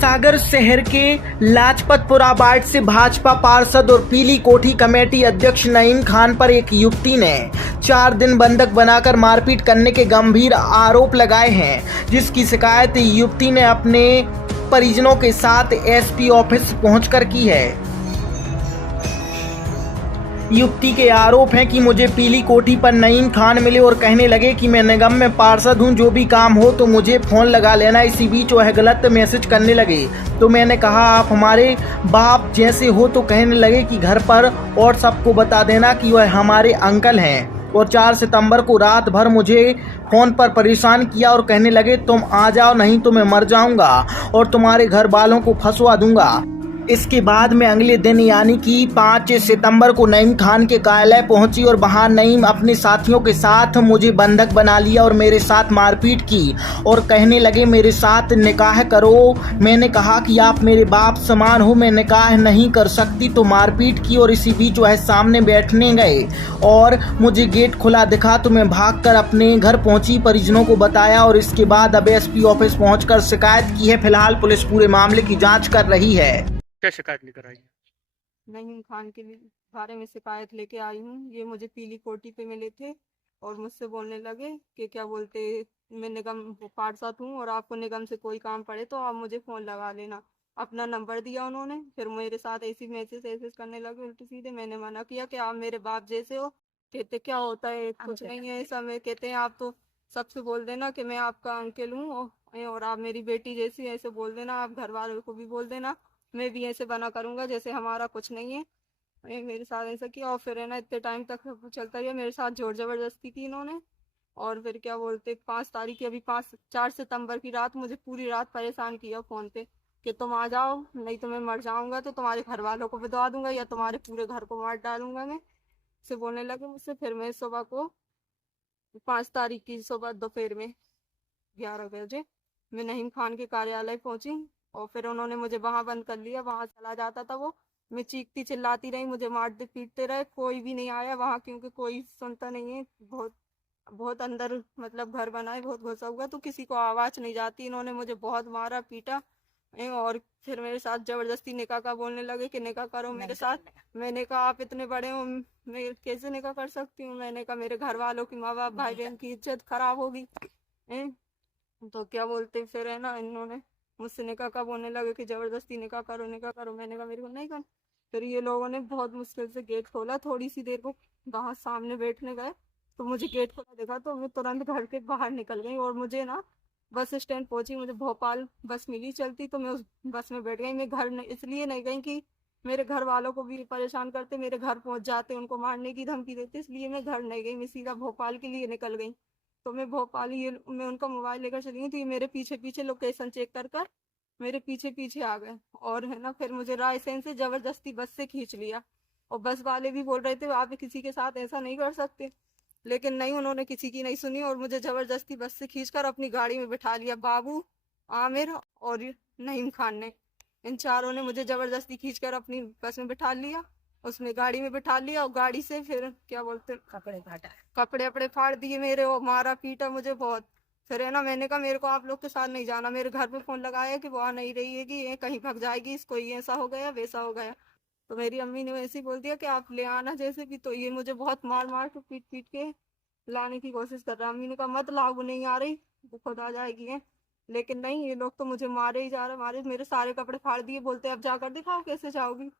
सागर शहर के लाजपतपुरा वार्ड से भाजपा पार्षद और पीली कोठी कमेटी अध्यक्ष नईम खान पर एक युवती ने 4 दिन बंधक बनाकर मारपीट करने के गंभीर आरोप लगाए हैं, जिसकी शिकायत युवती ने अपने परिजनों के साथ एसपी ऑफिस पहुंचकर की है। युवती के आरोप हैं कि मुझे पीली कोठी पर नईम खान मिले और कहने लगे कि मैं निगम में पार्षद हूं, जो भी काम हो तो मुझे फ़ोन लगा लेना। इसी बीच वह गलत मैसेज करने लगे, तो मैंने कहा आप हमारे बाप जैसे हो, तो कहने लगे कि घर पर और सबको बता देना कि वह हमारे अंकल हैं। और 4 सितंबर को रात भर मुझे फ़ोन पर परेशान किया और कहने लगे तुम आ जाओ, नहीं तो मैं मर जाऊंगा और तुम्हारे घर वालों को फंसवा दूंगा। इसके बाद में अगले दिन यानी कि 5 सितंबर को नईम खान के कार्यालय पहुंची और वहां नईम अपने साथियों के साथ मुझे बंधक बना लिया और मेरे साथ मारपीट की और कहने लगे मेरे साथ निकाह करो। मैंने कहा कि आप मेरे बाप समान हो, मैं निकाह नहीं कर सकती, तो मारपीट की। और इसी बीच वह सामने बैठने गए और मुझे गेट खुला दिखा तो मैं भागकर अपने घर पहुंची, परिजनों को बताया और इसके बाद अब एसपी ऑफिस पहुंचकर शिकायत की है। फिलहाल पुलिस पूरे मामले की जाँच कर रही है। क्या शिकायत लेकर आई है? नईम खान के बारे में शिकायत लेके आई हूँ। ये मुझे पीली कोठी पे मिले थे और मुझसे बोलने लगे कि क्या बोलते, मैं निगम पार्षद हूँ और आपको निगम से कोई काम पड़े तो आप मुझे फ़ोन लगा लेना। अपना नंबर दिया उन्होंने, फिर मेरे साथ ऐसी मैसेज करने लगे उल्टे सीधे। मैंने मना किया कि आप मेरे बाप जैसे हो। कहते क्या होता है, कुछ नहीं है ऐसा। मैं कहते हैं आप तो सबसे बोल देना कि मैं आपका अंकल हूँ और आप मेरी बेटी जैसी, ऐसे बोल देना। आप घर वालों को भी बोल देना, मैं भी ऐसे बना करूंगा जैसे हमारा कुछ नहीं है। ये मेरे साथ ऐसा किया और फिर है ना इतने टाइम तक चलता रहा। मेरे साथ जोर जबरदस्ती की इन्होंने। और फिर क्या बोलते 5 तारीख की, अभी 4 सितंबर की रात मुझे पूरी रात परेशान किया फ़ोन पे कि तुम आ जाओ, नहीं तो मैं मर जाऊंगा, तो तुम्हारे घर वालों को बता दूंगा या तुम्हारे पूरे घर को मार डालूंगा मैं, से बोलने लगे मुझसे। फिर मैं सुबह को 5 तारीख की सुबह दोपहर में 11 बजे मैं नईम खान के कार्यालय पहुंची और फिर उन्होंने मुझे वहां बंद कर लिया। वहां चला जाता था वो, मैं चीखती चिल्लाती रही, मुझे मारते पीटते रहे, कोई भी नहीं आया वहां, क्योंकि कोई सुनता नहीं है। बहुत बहुत अंदर मतलब घर बना है, बहुत घुसा हुआ, तो किसी को आवाज नहीं जाती। इन्होंने मुझे बहुत मारा पीटा और फिर मेरे साथ जबरदस्ती निकाह का बोलने लगे कि निकाह करो मेरे साथ। मैंने कहा आप इतने बड़े हो, मैं कैसे निकाह कर सकती हूँ। मैंने कहा मेरे घर वालों की, माँ बाप भाई बहन की इज्जत खराब होगी। तो क्या बोलते फिर है ना, इन्होंने मुझसे निकाह का बोलने लगे कि जबरदस्ती निकाह करो निकाह करो। मैंने कहा मेरे को नहीं कर। फिर ये लोगों ने बहुत मुश्किल से गेट खोला, थोड़ी सी देर को बाहर सामने बैठने गए तो मुझे गेट खोला देखा तो मैं तुरंत घर के बाहर निकल गई और मुझे ना बस स्टैंड पहुंची। मुझे भोपाल बस मिली चलती, तो मैं उस बस में बैठ गई। मैं घर इसलिए नहीं गई कि मेरे घर वालों को भी परेशान करते, मेरे घर पहुंच जाते, उनको मारने की धमकी देते, इसलिए मैं घर नहीं गई। मैं सीधा भोपाल के लिए निकल गई। तो मैं भोपाल, ये मैं उनका मोबाइल लेकर चली गई, तो ये मेरे पीछे पीछे लोकेशन चेक कर कर मेरे पीछे पीछे आ गए और है ना फिर मुझे रायसेन से जबरदस्ती बस से खींच लिया। और बस वाले भी बोल रहे थे आप किसी के साथ ऐसा नहीं कर सकते, लेकिन नहीं, उन्होंने किसी की नहीं सुनी और मुझे जबरदस्ती बस से खींचकर अपनी गाड़ी में बिठा लिया। बाबू, आमिर और नईम खान ने, इन चारों ने मुझे जबरदस्ती खींचकर अपनी बस में बिठा लिया, उसमें गाड़ी में बिठा लिया और गाड़ी से फिर क्या बोलते कपड़े अपड़े फाड़ दिए मेरे और मारा पीटा मुझे बहुत। फिर है ना मैंने कहा मेरे को आप लोग के साथ नहीं जाना। मेरे घर पे फोन लगाया कि वो आ नहीं रही है, कि ये कहीं भाग जाएगी, इसको ये ऐसा हो गया वैसा हो गया। तो मेरी अम्मी ने वैसे ही बोल दिया कि आप ले आना जैसे भी। तो ये मुझे बहुत मार मार के पीट पीट के लाने की कोशिश कर रहा है। अम्मी ने कहा मत लाओ, वो नहीं आ रही, वो खुद आ जाएगी है। लेकिन नहीं, ये लोग तो मुझे मारे ही जा रहे, मारे, मेरे सारे कपड़े फाड़ दिए। बोलते अब जाकर दिखाओ कैसे जाओगी।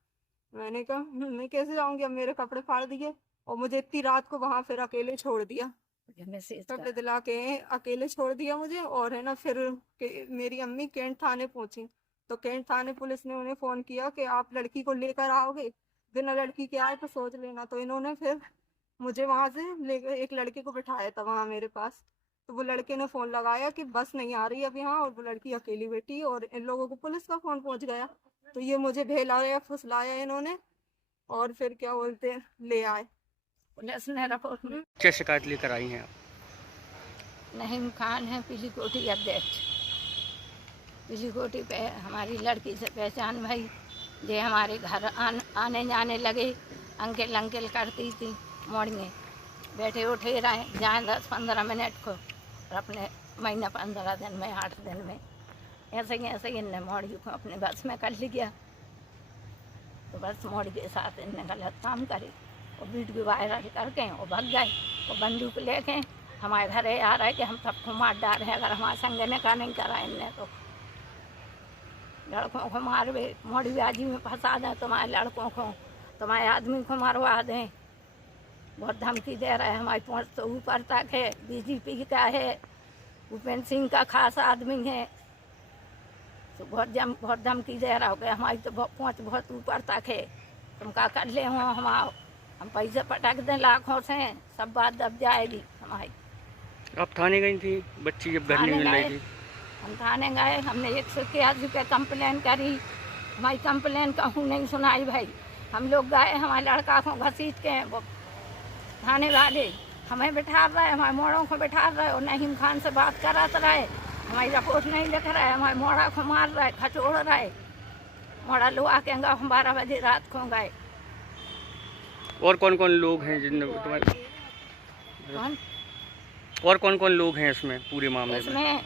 मैंने कहा मैं कैसे जाऊंगी, अब मेरे कपड़े फाड़ दिए और मुझे इतनी रात को वहां फिर अकेले छोड़ दिया, कपड़े दिला के अकेले छोड़ दिया मुझे। और है ना फिर मेरी अम्मी कैंट थाने पहुंची, तो कैंट थाने पुलिस ने उन्हें फोन किया कि आप लड़की को लेकर आओगे, बिना लड़की के आए तो सोच लेना। तो इन्होंने फिर मुझे वहां से लेकर एक लड़के को बिठाया था वहां मेरे पास। तो वो लड़के ने फोन लगाया कि बस नहीं आ रही अब यहाँ और वो लड़की अकेली बैठी, और इन लोगों को पुलिस का फोन पहुंच गया। तो ये मुझे बहलाया फुसलाया इन्होंने और फिर क्या बोलते ले आए पुलिस ने रिपोर्ट। क्या शिकायत लेकर आई हैं आप? नईम खान है पीली कोठी अध्यक्ष। पीली कोठी पे हमारी लड़की से पहचान भई, जे हमारे घर आने जाने लगे, अंकल अंकल करती थी, मोड़िए बैठे उठे रहे जाए 10-15 मिनट को, और अपने महीना 15 दिन में 8 दिन में ऐसे ही इनने मोड़ी को अपने बस में कर लिया। तो बस मोड़ी के साथ इनने गलत काम करे और वीडियो वायरल करके और भाग गए और बंदूक लेके हमारे घरे आ रहा है कि हम सबको मार डाल रहे हैं। अगर हमारे संग ने का नहीं करा इनने तो लड़कों को मारवे, मोड़ी बाजी में फंसा दें, तुम्हारे लड़कों को, तुम्हारे आदमी को मारवा दें। बहुत धमकी दे रहा है। हमारी पहुँच तो ऊपर तक है। बीजेपी का है, भूपेंद्र सिंह का खास आदमी है, तो बहुत धमकी दे रहा हो गया। हमारी तो पहुँच बहुत ऊपर तक है। तुम क्या कर ले हो, हम पैसे पटक दें लाखों से, सब बात दब जाएगी हमारी। आप थाने गई थी बच्ची जब घर नहीं मिल रही थी? हम थाने गए, हमने 181 पे कंप्लेन करी। हमारी कंप्लेन कहूँ नहीं सुनाई भाई। हम लोग गए, हमारे लड़का को घसीट के वो थाने वाले हमें बिठा रहे, हमारे मोड़ों को बिठा रहे और नहीम खान से बात कराते रहे। हमारी रिपोर्ट नहीं लिख रहा है, हमारे मोड़ा को मार रहा है, खचोड़ रहा है। मोड़ा लो आके हम 12 बजे रात को गए। और कौन कौन लोग हैं जिन तुम्हारे? कौन? और कौन कौन लोग हैं इसमें पूरे मामले में? इसमें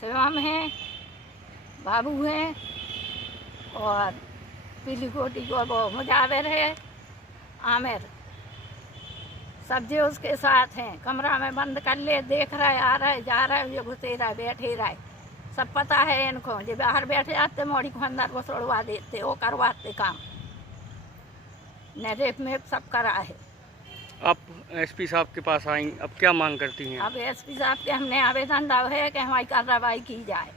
शिवम है, बाबू हैं और पीली कोटी को वो मुजाविर है, आमिर, सब जो उसके साथ हैं। कमरा में बंद कर ले, देख रहा है, आ रहा है, जा रहा है, ये घुसे रहा है, बैठे रहा है, सब पता है इनको। जो बाहर बैठ जाते मोड़ी को अंदर को छोड़वा देते, वो करवाते काम। न रेप में सब करा है। आप एसपी साहब के पास आई, अब क्या मांग करती हैं? अब एसपी साहब के हमने आवेदन डाला है कि हमारी कार्रवाई की जाए।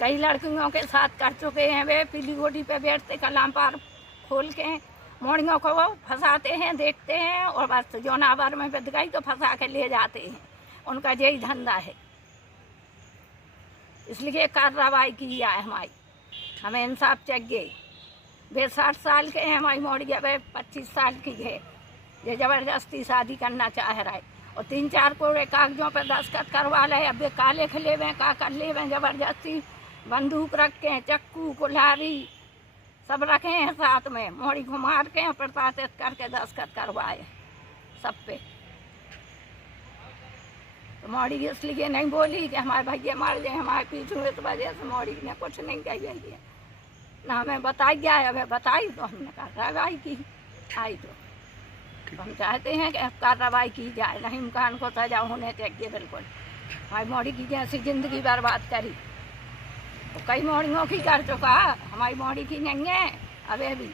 कई लड़कियों के साथ कर चुके हैं वे, पीली गोटी पे बैठते कलाम पार खोल के मोड़ियों को वो फंसाते हैं, देखते हैं और बस जोनावर में बिद गई तो फंसा के ले जाते हैं। उनका यही धंधा है, इसलिए कार्रवाई की जाए हमारी। हमें इंसाफ चाहिए। वे 60 साल के हैं, हमारी मोड़िया वे 25 साल की है। ये ज़बरदस्ती शादी करना चाह रहा है और 3-4 कोड़े कागजों पर दस्तखत करवा ले। अब वे काले खिले हुए का कर ले हुए, ज़बरदस्ती बंदूक रखे, चक्कू कुल्हाड़ी सब रखे हैं साथ में। मोड़ी को मार के प्रताड़ित करके दस्तखत करवाए सब पे। तो मोड़ी इसलिए नहीं बोली कि हमारे भैया मार जाए हमारे पीछे, इस वजह से मोड़ी ने कुछ नहीं कही है ना। हमें बताई गया है, हमें बताई तो हमने कार्रवाई की। आई तो हम चाहते हैं कि कार्रवाई की जाए, नहीम खान को सजा होने चाहिए बिल्कुल। हमारी मोड़ी की जैसी ज़िंदगी बर्बाद करी, तो कई मोड़ियों की कर चुका, हमारी मोड़ी की नहीं है अभी भी।